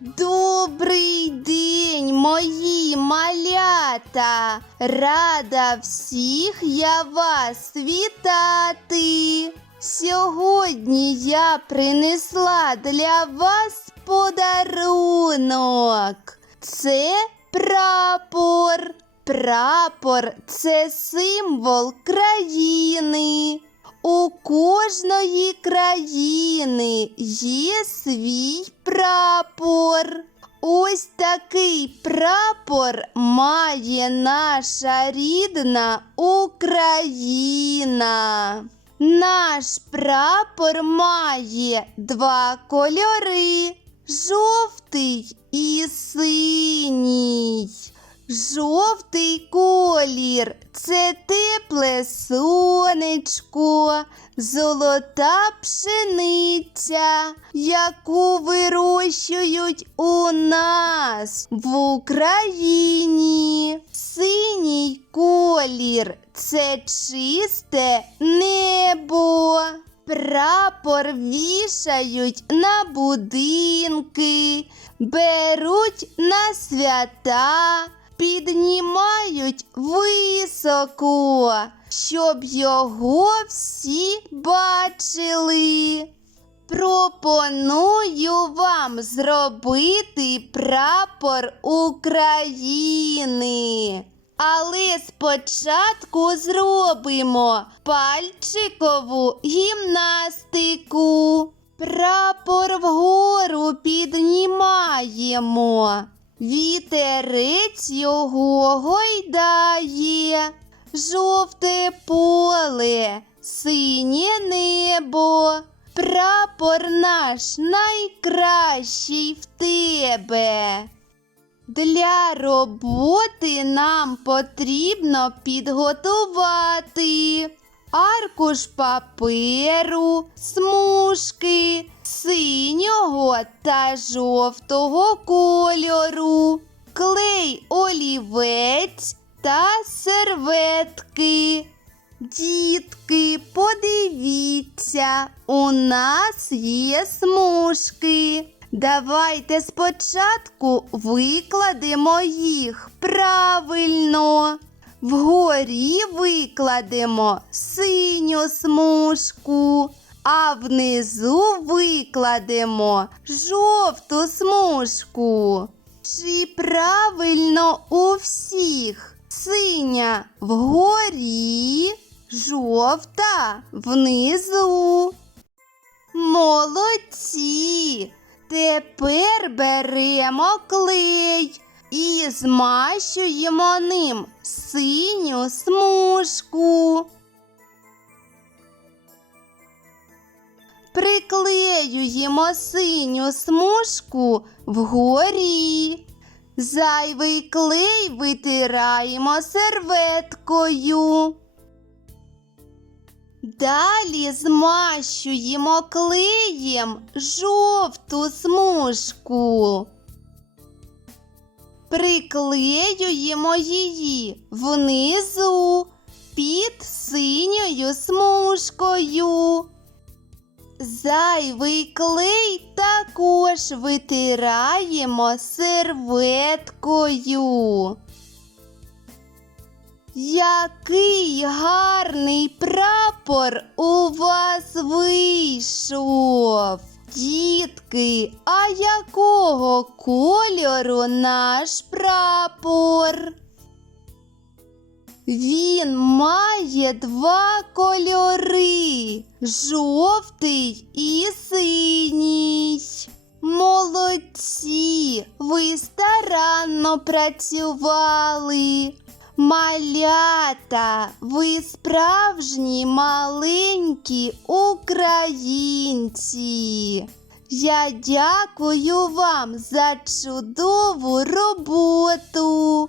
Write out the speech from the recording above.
Добрий день, мої малята! Рада всіх я вас вітати. Сьогодні я принесла для вас подарунок. Це прапор. Прапор це символ країни. Кожної країни є свій прапор. Ось такий прапор має наша рідна Україна. Наш прапор має два кольори жовтий і синій. Жовтий колір це тепле сонечко, золота пшениця, яку вирощують у нас в Україні. Синій колір це чисте небо. Прапор вішають на будинки, беруть на свята, піднімають високо, щоб його всі бачили. Пропоную вам зробити прапор України. Але спочатку зробимо пальчикову гімнастику. Прапор вгору піднімаємо. Вітерець його гойдає. Жовте поле, синє небо. Прапор наш найкращий в тебе. Для роботи нам потрібно підготувати аркуш паперу, смужки синього та жовтого кольору, клей олівець та серветки. Дітки, подивіться, у нас є смужки. Давайте спочатку викладемо їх правильно. Вгорі викладемо синю смужку, а внизу викладемо жовту смужку. Чи правильно у всіх синя вгорі, жовта внизу? Молодці! Тепер беремо клей і змащуємо ним синю смужку. Приклеюємо синю смужку вгорі. Зайвий клей витираємо серветкою. Далі змащуємо клеєм жовту смужку. Приклеюємо її внизу під синьою смужкою. Зайвий клей також витираємо серветкою. Який гарний прапор у вас вийшов. Дітки, а якого кольору наш прапор? Він має два кольори жовтий і синій. Молодці, ви старанно працювали. Малята, ви справжні маленькі українці. Я дякую вам за чудову роботу.